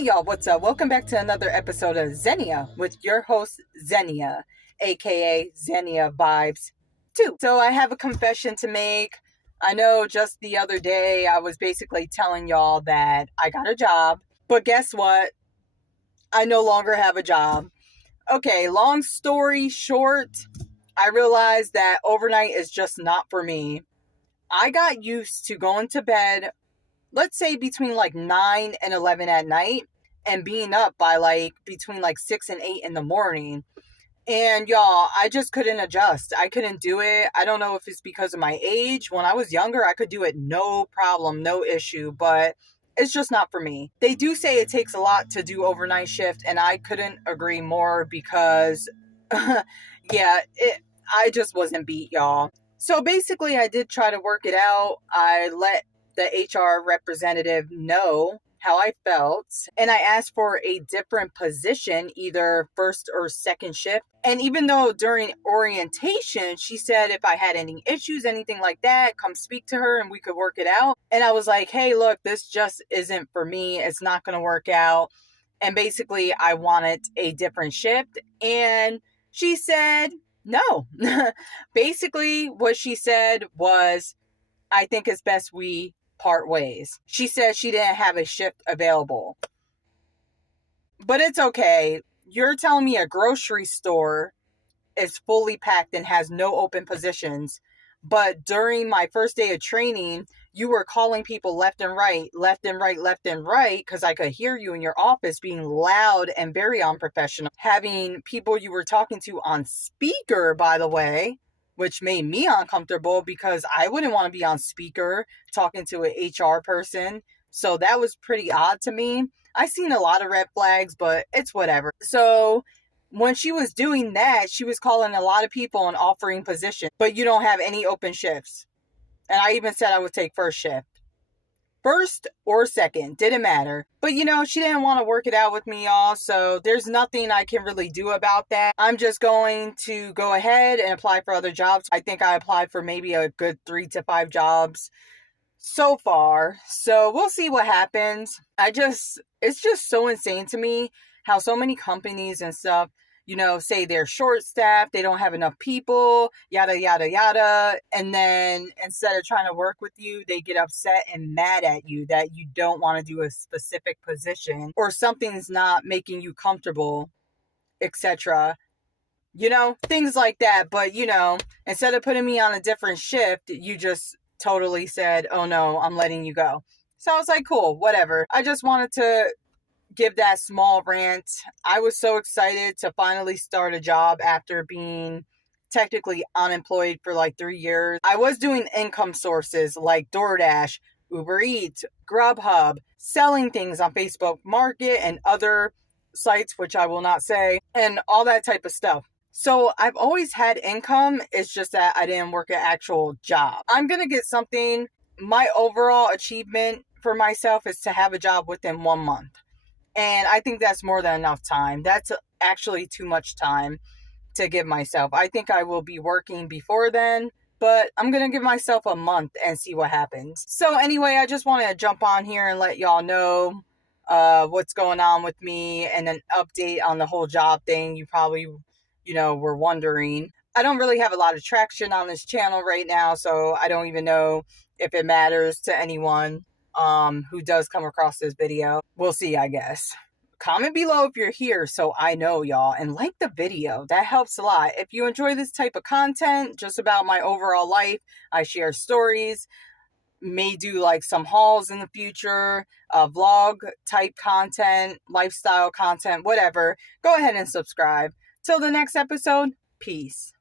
Hey y'all, what's up? Welcome back to another episode of Zenia with your host Zenia, aka Zenia Vibes 2. So I have a confession to make. I know just the other day I was basically telling y'all that I got a job, but guess what? I no longer have a job. Okay, long story short, I realized that overnight is just not for me. I got used to going to bed, let's say between like 9 and 11 at night, and being up by like between like 6 and 8 in the morning. And y'all, I just couldn't adjust. I couldn't do it. I don't know if it's because of my age. When I was younger, I could do it no problem, no issue, but it's just not for me. They do say it takes a lot to do overnight shift, and I couldn't agree more because I just wasn't beat, y'all. So basically, I did try to work it out. I let the HR representative know how I felt, and I asked for a different position, either first or second shift. And even though during orientation, she said if I had any issues, anything like that, come speak to her and we could work it out. And I was like, hey, look, this just isn't for me. It's not going to work out. And basically, I wanted a different shift. And she said, no. Basically, what she said was, I think it's best we part ways. She said she didn't have a shift available. But it's okay. You're telling me a grocery store is fully packed and has no open positions, but during my first day of training, you were calling people left and right, because I could hear you in your office being loud and very unprofessional, having people you were talking to on speaker, by the way, which made me uncomfortable because I wouldn't want to be on speaker talking to an HR person. So that was pretty odd to me. I've seen a lot of red flags, but it's whatever. So when she was doing that, she was calling a lot of people and offering positions, but you don't have any open shifts. And I even said I would take first shift. First or second, didn't matter. But she didn't want to work it out with me, y'all. So there's nothing I can really do about that. I'm just going to go ahead and apply for other jobs. I think I applied for maybe a good 3 to 5 jobs so far. So we'll see what happens. It's just so insane to me how so many companies and stuff, say they're short-staffed, they don't have enough people, yada, yada, yada. And then instead of trying to work with you, they get upset and mad at you that you don't want to do a specific position or something's not making you comfortable, etc. Things like that. But, instead of putting me on a different shift, you just totally said, oh no, I'm letting you go. So I was like, cool, whatever. I just wanted to give that small rant. I was so excited to finally start a job after being technically unemployed for like 3 years. I was doing income sources like DoorDash, Uber Eats, Grubhub, selling things on Facebook Market and other sites, which I will not say, and all that type of stuff. So I've always had income. It's just that I didn't work an actual job. I'm going to get something. My overall achievement for myself is to have a job within 1 month. And I think that's more than enough time. That's actually too much time to give myself. I think I will be working before then, but I'm going to give myself a month and see what happens. So anyway, I just want to jump on here and let y'all know what's going on with me and an update on the whole job thing. You probably, were wondering. I don't really have a lot of traction on this channel right now, so I don't even know if it matters to anyone who does come across this video. We'll see, I guess. Comment below if you're here so I know, y'all, and like the video. That helps a lot. If you enjoy this type of content, just about my overall life, I share stories, may do like some hauls in the future, vlog type content, lifestyle content, whatever. Go ahead and subscribe. Till the next episode, peace.